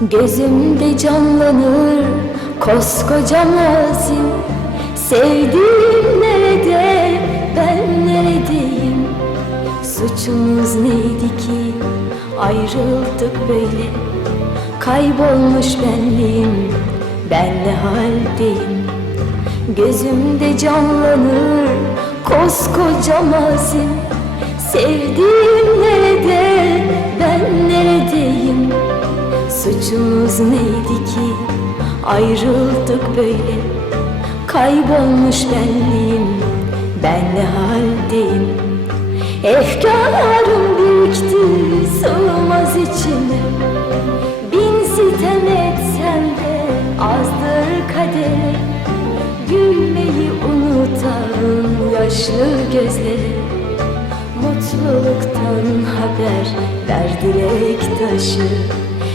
Gözümde canlanır koskoca mazim. Sevdiğim nerede ben neredeyim? Suçumuz neydi ki ayrıldık böyle? Kaybolmuş benliğim ben ne haldeyim? Gözümde canlanır koskoca mazim. Sevdiğim nerede ben neredeyim Suçumuz neydi ki ayrıldık böyle? Kaybolmuş benliğim ben ne haldeyim? Efkarım birikti sığmaz içime. Bin sitem etsem de azdır kadere. Gülmeyi unutan yaşlı gözleri Mutluluktan haber ver dilek taşı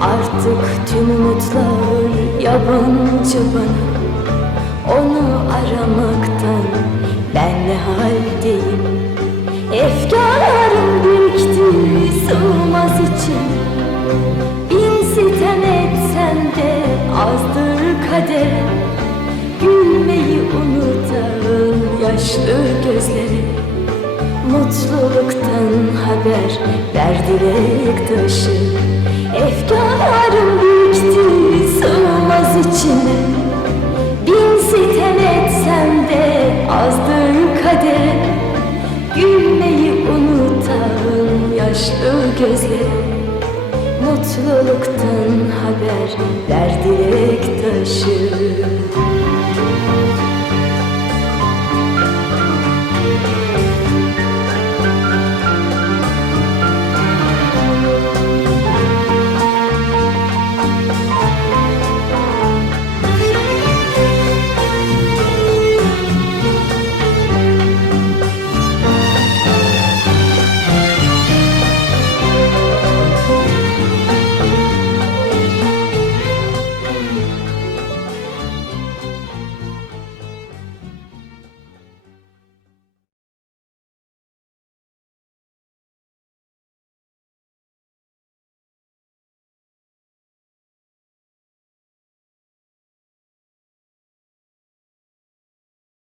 Artık tüm umutlar yabancı bana Onu aramaktan ben ne haldeyim? Efkarım birikti sığmaz içime Bin sitem etsem de azdır kader. Gülmeyi unutan yaşlı gözleri. Mutluluktan haber ver dilek taşı Efkarım birikti sığmaz içime. Bin sitem etsem de azdır kader. Gülmeyi unutan yaşlı gözlerim Mutluluktan haber ver dilek taşı